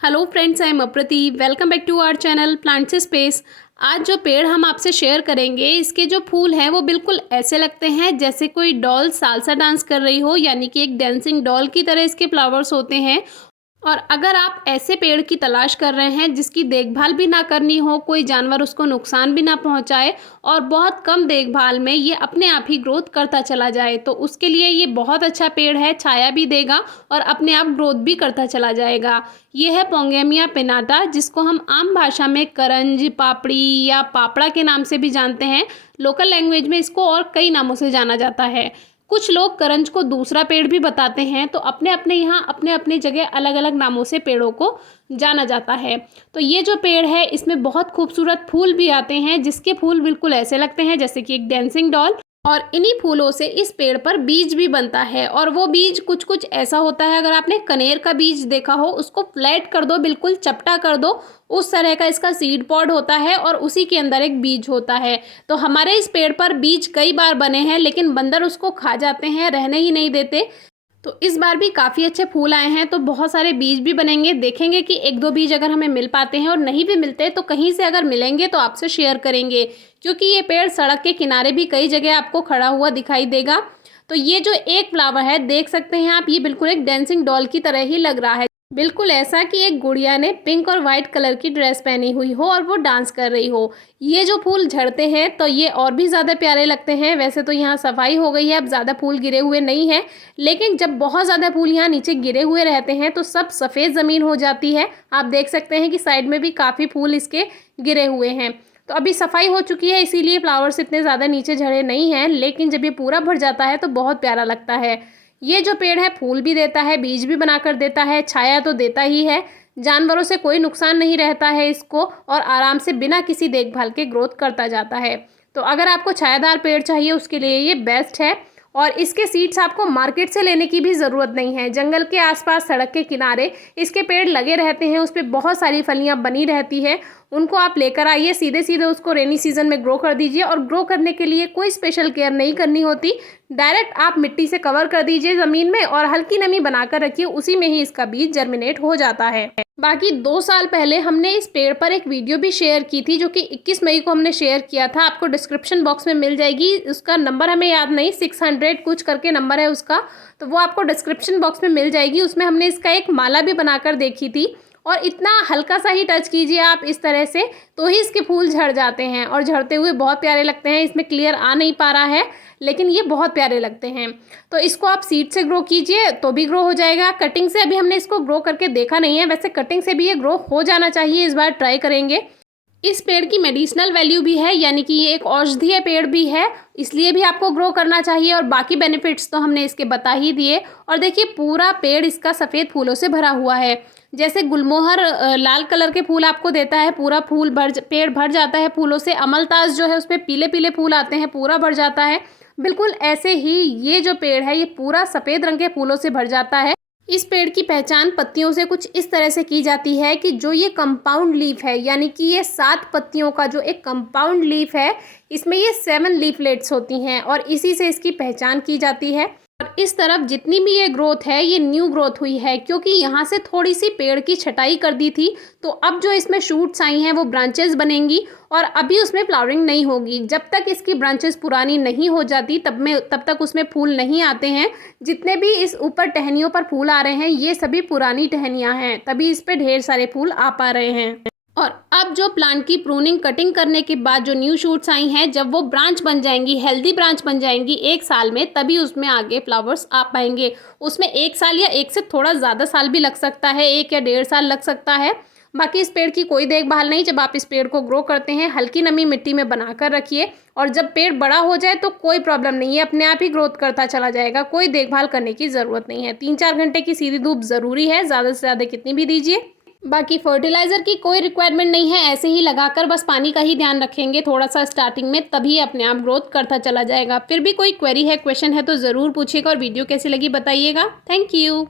Hello friends, I am Aprati. Welcome back to our channel plants space. आज जो पेड़ हम आपसे शेयर करेंगे, इसके जो फूल हैं वो बिल्कुल ऐसे लगते हैं जैसे कोई डॉल सालसा डांस कर रही हो, यानी कि एक डांसिंग डॉल की तरह इसके फ्लावर्स होते हैं। और अगर आप ऐसे पेड़ की तलाश कर रहे हैं जिसकी देखभाल भी ना करनी हो, कोई जानवर उसको नुकसान भी ना पहुंचाए और बहुत कम देखभाल में ये अपने आप ही ग्रोथ करता चला जाए, तो उसके लिए ये बहुत अच्छा पेड़ है। छाया भी देगा और अपने आप ग्रोथ भी करता चला जाएगा। ये है पोंगेमिया पिनाटा, जिसको हम आम भाषा में करंज, पापड़ी या पापड़ा के नाम से भी जानते हैं। लोकल लैंग्वेज में इसको और कई नामों से जाना जाता है। कुछ लोग करंज को दूसरा पेड़ भी बताते हैं, तो अपने अपने यहाँ अपने अपने जगह अलग अलग नामों से पेड़ों को जाना जाता है। तो ये जो पेड़ है, इसमें बहुत खूबसूरत फूल भी आते हैं, जिसके फूल बिल्कुल ऐसे लगते हैं जैसे कि एक डांसिंग डॉल। और इन्हीं फूलों से इस पेड़ पर बीज भी बनता है, और वो बीज कुछ कुछ ऐसा होता है, अगर आपने कनेर का बीज देखा हो, उसको फ्लैट कर दो, बिल्कुल चपटा कर दो, उस तरह का इसका सीड पॉड होता है और उसी के अंदर एक बीज होता है। तो हमारे इस पेड़ पर बीज कई बार बने हैं, लेकिन बंदर उसको खा जाते हैं, रहने ही नहीं देते। तो इस बार भी काफ़ी अच्छे फूल आए हैं, तो बहुत सारे बीज भी बनेंगे। देखेंगे कि एक दो बीज अगर हमें मिल पाते हैं, और नहीं भी मिलते तो कहीं से अगर मिलेंगे तो आपसे शेयर करेंगे, क्योंकि ये पेड़ सड़क के किनारे भी कई जगह आपको खड़ा हुआ दिखाई देगा। तो ये जो एक फ्लावर है, देख सकते हैं आप, ये बिल्कुल एक डांसिंग डॉल की तरह ही लग रहा है। बिल्कुल ऐसा कि एक गुड़िया ने पिंक और वाइट कलर की ड्रेस पहनी हुई हो और वो डांस कर रही हो। ये जो फूल झड़ते हैं तो ये और भी ज़्यादा प्यारे लगते हैं। वैसे तो यहाँ सफाई हो गई है, अब ज़्यादा फूल गिरे हुए नहीं हैं, लेकिन जब बहुत ज़्यादा फूल यहाँ नीचे गिरे हुए रहते हैं तो सब सफ़ेद ज़मीन हो जाती है। आप देख सकते हैं कि साइड में भी काफ़ी फूल इसके गिरे हुए हैं। तो अभी सफाई हो चुकी है, इसीलिए फ्लावर्स इतने ज़्यादा नीचे झड़े नहीं हैं, लेकिन जब ये पूरा भर जाता है तो बहुत प्यारा लगता है। ये जो पेड़ है फूल भी देता है, बीज भी बनाकर देता है, छाया तो देता ही है, जानवरों से कोई नुकसान नहीं रहता है इसको, और आराम से बिना किसी देखभाल के ग्रोथ करता जाता है। तो अगर आपको छायादार पेड़ चाहिए, उसके लिए ये बेस्ट है। और इसके सीड्स आपको मार्केट से लेने की भी ज़रूरत नहीं है। जंगल के आसपास, सड़क के किनारे इसके पेड़ लगे रहते हैं, उस पर बहुत सारी फलियां बनी रहती है। उनको आप लेकर आइए, सीधे सीधे उसको रेनी सीजन में ग्रो कर दीजिए। और ग्रो करने के लिए कोई स्पेशल केयर नहीं करनी होती, डायरेक्ट आप मिट्टी से कवर कर दीजिए ज़मीन में और हल्की नमी बनाकर रखिए, उसी में ही इसका बीज जर्मिनेट हो जाता है। बाकी 2 साल पहले हमने इस पेड़ पर एक वीडियो भी शेयर की थी, जो कि 21 मई को हमने शेयर किया था। आपको डिस्क्रिप्शन बॉक्स में मिल जाएगी, उसका नंबर हमें याद नहीं, 600 कुछ करके नंबर है उसका, तो वो आपको डिस्क्रिप्शन बॉक्स में मिल जाएगी। उसमें हमने इसका एक माला भी बनाकर देखी थी। और इतना हल्का सा ही टच कीजिए आप इस तरह से, तो ही इसके फूल झड़ जाते हैं, और झड़ते हुए बहुत प्यारे लगते हैं। इसमें क्लियर आ नहीं पा रहा है, लेकिन ये बहुत प्यारे लगते हैं। तो इसको आप सीड से ग्रो कीजिए तो भी ग्रो हो जाएगा। कटिंग से अभी हमने इसको ग्रो करके देखा नहीं है, वैसे कटिंग से भी ये ग्रो हो जाना चाहिए, इस बार ट्राई करेंगे। इस पेड़ की मेडिसिनल वैल्यू भी है, यानी कि ये एक औषधीय पेड़ भी है, इसलिए भी आपको ग्रो करना चाहिए। और बाकी बेनिफिट्स तो हमने इसके बता ही दिए। और देखिए, पूरा पेड़ इसका सफ़ेद फूलों से भरा हुआ है। जैसे गुलमोहर लाल कलर के फूल आपको देता है, पूरा फूल पेड़ भर जाता है फूलों से। अमलतास जो है उस पर पीले पीले फूल आते हैं, पूरा भर जाता है। बिल्कुल ऐसे ही ये जो पेड़ है, ये पूरा सफ़ेद रंग के फूलों से भर जाता है। इस पेड़ की पहचान पत्तियों से कुछ इस तरह से की जाती है कि जो ये कंपाउंड लीफ है, यानी कि ये 7 पत्तियों का जो एक कंपाउंड लीफ है, इसमें ये 7 लीफलेट्स होती हैं, और इसी से इसकी पहचान की जाती है। और इस तरफ जितनी भी ये ग्रोथ है, ये न्यू ग्रोथ हुई है, क्योंकि यहाँ से थोड़ी सी पेड़ की छटाई कर दी थी। तो अब जो इसमें शूट्स आई हैं वो ब्रांचेस बनेंगी, और अभी उसमें फ्लावरिंग नहीं होगी। जब तक इसकी ब्रांचेस पुरानी नहीं हो जाती, तब तक उसमें फूल नहीं आते हैं। जितने भी इस ऊपर टहनियों पर फूल आ रहे हैं, ये सभी पुरानी टहनियाँ हैं, तभी इस पर ढेर सारे फूल आ पा रहे हैं। और अब जो प्लांट की प्रूनिंग कटिंग करने के बाद जो न्यू शूट्स आई हैं, जब वो ब्रांच बन जाएंगी, हेल्दी ब्रांच बन जाएंगी 1 साल में, तभी उसमें आगे फ्लावर्स आ पाएंगे। उसमें 1 साल या 1 से थोड़ा ज़्यादा साल भी लग सकता है, 1 या 1.5 साल लग सकता है। बाकी इस पेड़ की कोई देखभाल नहीं। जब आप इस पेड़ को ग्रो करते हैं, हल्की नमी मिट्टी में बनाकर रखिए, और जब पेड़ बड़ा हो जाए तो कोई प्रॉब्लम नहीं है, अपने आप ही ग्रोथ करता चला जाएगा, कोई देखभाल करने की ज़रूरत नहीं है। 3-4 घंटे की सीधी धूप ज़रूरी है, ज़्यादा से ज़्यादा कितनी भी दीजिए। बाकी फर्टिलाइज़र की कोई रिक्वायरमेंट नहीं है, ऐसे ही लगाकर बस पानी का ही ध्यान रखेंगे थोड़ा सा स्टार्टिंग में, तभी अपने आप ग्रोथ करता चला जाएगा। फिर भी कोई क्वेरी है, क्वेश्चन है तो ज़रूर पूछिएगा, और वीडियो कैसी लगी बताइएगा। Thank you.